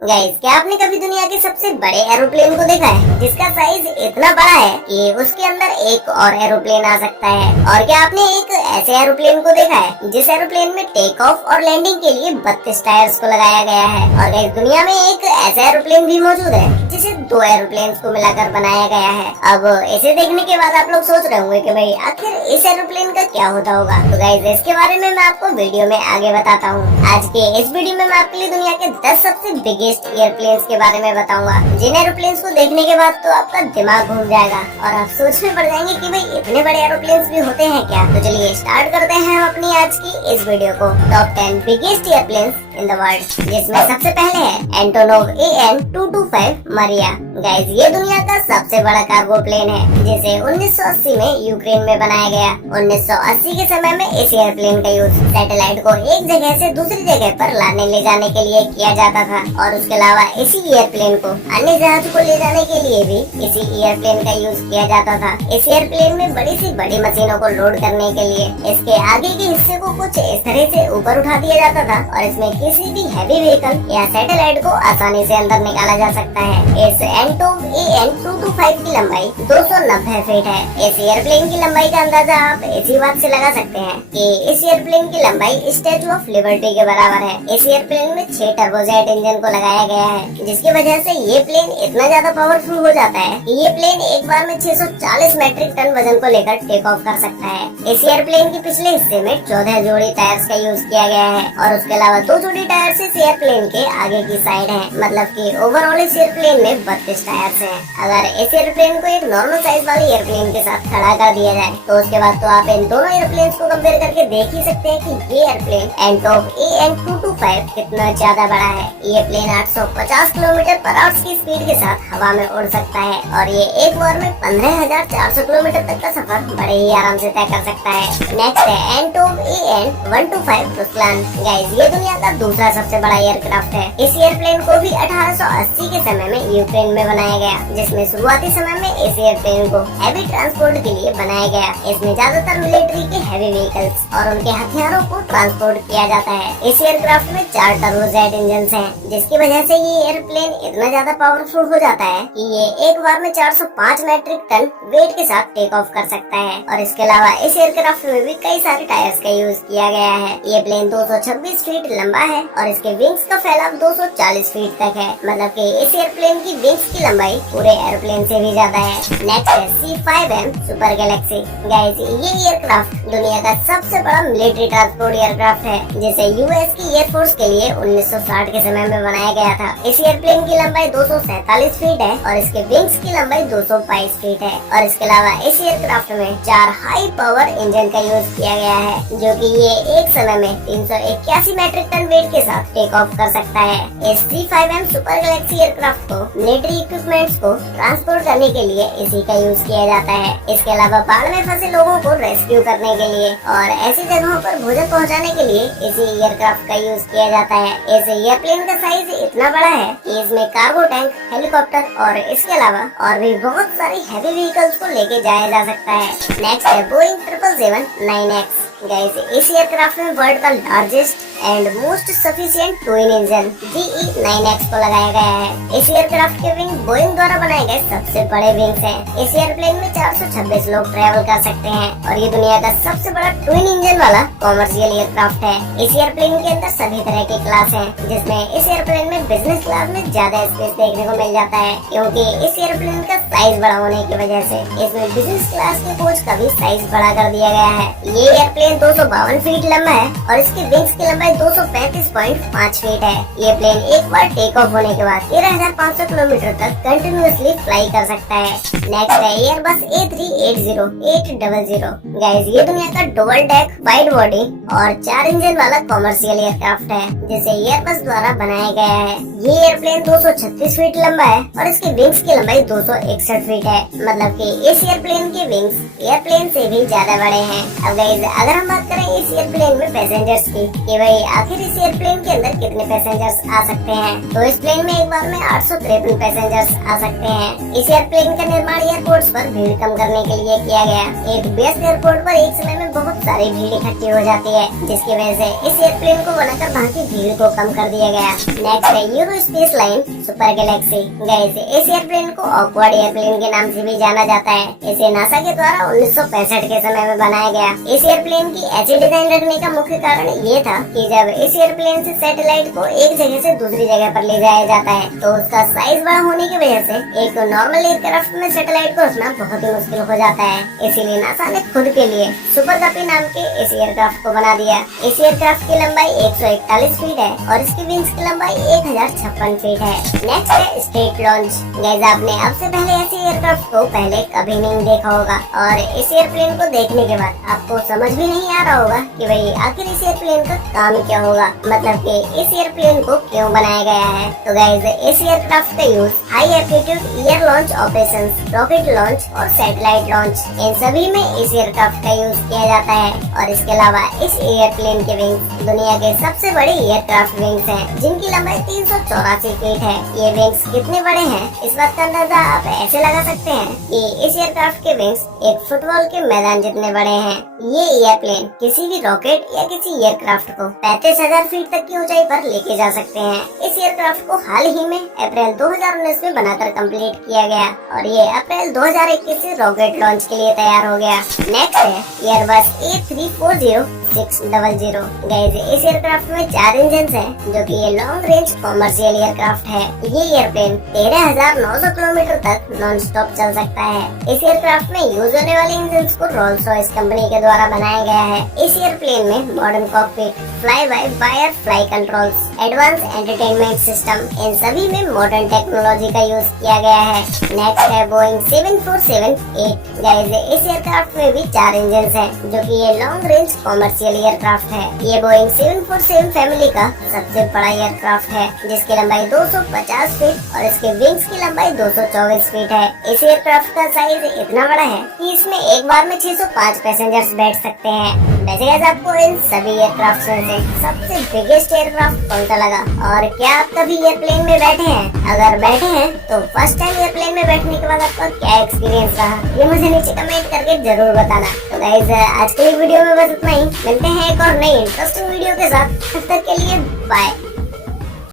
Guys, क्या आपने कभी दुनिया के सबसे बड़े एरोप्लेन को देखा है जिसका साइज इतना बड़ा है कि उसके अंदर एक और एरोप्लेन आ सकता है? और क्या आपने एक ऐसे एरोप्लेन को देखा है जिस एरोप्लेन में टेक ऑफ और लैंडिंग के लिए 32 टायर्स को लगाया गया है? और गाइस, दुनिया में एक ऐसा एरोप्लेन भी मौजूद है जिसे 2 एरोप्लेन को मिलाकर बनाया गया है। अब इसे देखने के बाद आप लोग सोच रहे होंगे कि भाई आखिर इस एरोप्लेन का क्या होता होगा। तो गाइस, इसके बारे में मैं आपको वीडियो में आगे बताता हूँ। आज के इस वीडियो में मैं आपके लिए दुनिया के 10 सबसे बिगेस्ट एयरप्लेन्स के बारे में बताऊंगा, जिन एरोप्लेन्स को देखने के बाद तो आपका दिमाग घूम जाएगा और आप सोचने पड़ जाएंगे कि भाई इतने बड़े एरोप्लेन्स भी होते हैं क्या। तो चलिए स्टार्ट करते हैं हम अपनी आज की इस वीडियो को। Top 10 biggest airplanes in the world, जिसमें सबसे पहले है एंटोनोव AN-225 मरिया। गाइस, ये दुनिया का सबसे बड़ा कार्गो प्लेन है जिसे 1980 में यूक्रेन में बनाया गया। 1980 के समय में इस एयरप्लेन का यूज सैटेलाइट को एक जगह से दूसरी जगह पर लाने ले जाने के लिए किया जाता था, और उसके अलावा इसी एयरप्लेन को अन्य जहाज को ले जाने के लिए भी इसी एयरप्लेन का यूज किया जाता था। इस एयरप्लेन में बड़ी सी बड़ी मशीनों को लोड करने के लिए इसके आगे के हिस्से को कुछ इस तरह से ऊपर उठा दिया जाता था, और इसमें किसी भी हैवी व्हीकल या सैटेलाइट को आसानी से अंदर निकाला जा सकता है। इस एंटोनोव AN-225 की लंबाई 290 फीट है। इस एयरप्लेन की लंबाई का अंदाजा आप इसी बात से लगा सकते हैं कि इस एयरप्लेन की लंबाई स्टैचू ऑफ लिबर्टी के बराबर है। इस एयरप्लेन में 6 टर्बोजेट इंजन को लगाया गया है, जिसकी वजह से ये प्लेन इतना ज्यादा पावरफुल हो जाता है कि ये प्लेन एक बार में 640 मेट्रिक टन वजन को लेकर टेक ऑफ कर सकता है। इस एयरप्लेन के पिछले हिस्से में 14 जोड़ी टायर्स का यूज किया गया है, और उसके अलावा 2 जोड़ी टायर्स इस एयरप्लेन के आगे की साइड है। मतलब कि ओवरऑल इस एयरप्लेन में 32 टायर्स हैं। अगर इस एयरप्लेन को एक नॉर्मल साइज वाली एयरप्लेन के साथ खड़ा कर दिया जाए तो उसके बाद तो आप इन दोनों एयरप्लेन को कंपेयर करके देख ही सकते हैं कि ये एयरप्लेन एंटोनोव AN-225 कितना ज्यादा बड़ा है। ये प्लेन 850 किलोमीटर पर आवर की स्पीड के साथ हवा में उड़ सकता है, और ये एक बार में 15,400 किलोमीटर तक का सफर बड़े ही आराम से तय कर सकता है। नेक्स्ट है एंटोनोव AN-125 रुसलान। गाइस, ये दुनिया का दूसरा सबसे बड़ा एयरक्राफ्ट है। इस एयरप्लेन को भी 1880 के समय में यूक्रेन में बनाया गया, जिसमें शुरुआती समय में इस एयरप्लेन को हैवी ट्रांसपोर्ट के लिए बनाया गया। इसमें ज्यादातर मिलिट्री के हैवी व्हीकल्स और उनके हथियारों को ट्रांसपोर्ट किया जाता है। इस एयरक्राफ्ट में 4 टर्बोजेट इंजन हैं, जिसकी वजह से ये एयरप्लेन इतना ज्यादा पावरफुल हो जाता है कि ये एक बार में 405 मेट्रिक टन वेट के साथ टेक ऑफ कर सकता है। और इसके अलावा इस एयरक्राफ्ट में भी कई सारे टायर्स का यूज किया गया है। ये प्लेन 226 फीट लंबा है, और इसके विंग्स का फैलाव 240 फीट तक है। मतलब कि इस एयरप्लेन की विंग्स की लंबाई पूरे एयरप्लेन से भी ज्यादा है। नेक्स्ट है C-5M सुपर गैलेक्सी। गाइस, ये एयरक्राफ्ट दुनिया का सबसे बड़ा मिलिट्री ट्रांसपोर्ट एयरक्राफ्ट है, जिसे यूएस की एयरफोर्स के लिए 1960 के समय में बनाया गया था। इस एयरप्लेन की लंबाई 247 फीट है, और इसके विंग्स की लंबाई 222 फीट है। और इसके अलावा इस एयरक्राफ्ट में 4 हाई पावर इंजन का यूज किया गया है, जो कि ये एक समय में 381 मेट्रिक टन वेट के साथ टेक ऑफ कर सकता है। इस C-5M सुपर गैलेक्सी एयरक्राफ्ट को मिलिट्री इक्विपमेंट्स को ट्रांसपोर्ट करने के लिए इसी का यूज किया जाता है। इसके अलावा बाढ़ में फंसे लोगों को रेस्क्यू करने के लिए और ऐसी जगहों पर भोजन पहुंचाने के लिए इसी एयरक्राफ्ट का यूज किया जाता है। इस एयरप्लेन का साइज इतना बड़ा है कि इसमें कार्गो टैंक, हेलीकॉप्टर और इसके अलावा और भी बहुत सारी हैवी व्हीकल्स को लेके जाया जा सकता है। नेक्स्ट है बोइंग 777-9X। गाइस, इस एयरक्राफ्ट में वर्ल्ड का largest and most sufficient twin engine GE9X को लगाया गया है। इस एयरक्राफ्ट के विंग बोइंग द्वारा बनाए गए सबसे बड़े विंग्स हैं। इस एयरप्लेन में 426 लोग ट्रैवल कर सकते हैं, और ये दुनिया का सबसे बड़ा ट्विन इंजन वाला कॉमर्शियल एयरक्राफ्ट है। इस एयरप्लेन के अंदर सभी तरह के क्लास हैं, जिसमें इस एयरप्लेन में बिजनेस क्लास में ज्यादा स्पेस देखने को मिल जाता है, क्योंकि इस एयरप्लेन का साइज बड़ा होने की वजह से इसमें बिजनेस क्लास के कोच का भी साइज बड़ा कर दिया गया है। ये एयरप्लेन 252 फीट लंबा है, और इसकी विंग्स की लंबाई 235.5 फीट है। ये प्लेन एक बार टेक ऑफ होने के बाद 13,500 किलोमीटर तक कंटिन्यूअसली फ्लाई कर सकता है। नेक्स्ट है एयरबस A380-800। गाइस, ये दुनिया का डबल डेक वाइड बॉडी और 4 इंजन वाला कॉमर्शियल एयरक्राफ्ट है, जिसे एयरबस द्वारा बनाया गया है। ये एयरप्लेन 236 फीट लंबा है, और इसकी विंग्स की लंबाई 261 फीट है। मतलब कि इस एयरप्लेन के विंग्स एयरप्लेन से भी ज्यादा बड़े हैं। अब गाइस, अगर हम बात करें इस एयरप्लेन में पैसेंजर्स की कि भाई आखिर इस एयरप्लेन के अंदर कितने पैसेंजर्स आ सकते हैं, तो इस प्लेन में एक बार में 853 पैसेंजर्स आ सकते हैं। इस एयरप्लेन का निर्माण निर्माण एयरपोर्ट्स पर भीड़ कम करने के लिए किया गया। एक व्यस्त एयरपोर्ट पर एक समय में बहुत सारी भीड़ इकट्ठी हो जाती है, जिसकी वजह से इस एयरप्लेन को बनाकर वहाँ की भीड़ को कम कर दिया गया। नेक्स्ट है euro space line super Galaxy. Guys, इस एयरप्लेन को ऑकवर्ड एयरप्लेन के नाम से भी जाना जाता है। इसे नासा के द्वारा 1965 के समय में बनाया गया। इस एयरप्लेन की ऐसी डिजाइन रखने का मुख्य कारण ये था कि जब इस एयरप्लेन से सैटेलाइट को एक जगह से दूसरी जगह पर ले जाया जाता है तो उसका साइज बड़ा होने की वजह से एक नॉर्मल एयरक्राफ्ट में सैटेलाइट को रखना बहुत ही मुश्किल हो जाता है। इसीलिए नासा ने खुद के लिए सुपर गपी नाम के इस एयरक्राफ्ट को बना दिया। इस एयरक्राफ्ट की लंबाई 141 फीट है और इसकी विंग्स की लंबाई 1056 फीट है। नेक्स्ट है स्ट्रेट लॉन्च। गाइस, आपने अब से पहले ऐसे एयरक्राफ्ट को पहले कभी नहीं देखा होगा और इस एयरप्लेन को देखने के बाद आपको समझ भी नहीं आ रहा होगा कि भाई आखिर इस एयरप्लेन का काम क्या होगा, मतलब कि इस एयरप्लेन को क्यों बनाया गया है। तो गाइस, इस एयरक्राफ्ट का use high altitude air launch operations, rocket launch और सैटेलाइट लॉन्च, इन सभी में इस एयरक्राफ्ट का यूज किया जाता है। और इसके अलावा इस एयरप्लेन के विंग्स दुनिया के सबसे बड़े एयरक्राफ्ट विंग्स हैं, जिनकी लंबाई 384 फीट है। ये विंग्स कितने बड़े हैं, इस बात का अंदाजा आप ऐसे लगा सकते हैं कि इस एयरक्राफ्ट के विंग्स एक फुटबॉल के मैदान जितने बड़े हैं। ये एयरप्लेन किसी भी रॉकेट या किसी एयरक्राफ्ट को 35,000 फीट तक की ऊंचाई पर लेके जा सकते हैं। इस एयरक्राफ्ट को हाल ही में अप्रैल 2019 में बनाकर कंप्लीट किया गया और ये अप्रैल 2021 से रॉकेट लॉन्च के लिए तैयार हो गया। नेक्स्ट है एयरबस A340-600। गाइस, इस एयरक्राफ्ट में 4 इंजन हैं, जो कि ये लॉन्ग रेंज कॉमर्शियल एयरक्राफ्ट है। ये एयरप्लेन 13,900 किलोमीटर तक नॉन स्टॉप चल सकता है। इस एयरक्राफ्ट में यूज होने वाले इंजन को रोल्स रॉयस कंपनी के द्वारा बनाया गया है। इस एयरप्लेन में modern cockpit, fly by wire fly controls, advance entertainment system, इन सभी में मॉडर्न टेक्नोलॉजी का यूज किया गया है। नेक्स्ट है बोइंग 747-8। गाइस, इस एयरक्राफ्ट में भी 4 इंजन हैं, जो कि ये लॉन्ग रेंज कॉमर्शियल एयरक्राफ्ट है। ये बोइंग 747 फैमिली का सबसे बड़ा एयरक्राफ्ट है, जिसकी लंबाई 250 फीट और इसके विंग्स की लंबाई 224 फीट है। इस एयरक्राफ्ट का साइज इतना बड़ा है कि इसमें एक बार में 605 पैसेंजर्स बैठ सकते हैं। वैसे गाइस, आपको इन सभी एयरक्राफ्ट में से सबसे बिगेस्ट एयरक्राफ्ट कौन सा लगा और क्या आप कभी एयरप्लेन में बैठे हैं? अगर बैठे हैं तो फर्स्ट टाइम एयरप्लेन में बैठने के बाद आपका क्या एक्सपीरियंस रहा, ये मुझे नीचे कमेंट करके जरूर बताना। तो गाइस, आज के वीडियो में बस इतना ही। मिलते हैं एक और नई इंटरेस्टिंग वीडियो के साथ। तब तक के लिए बाय।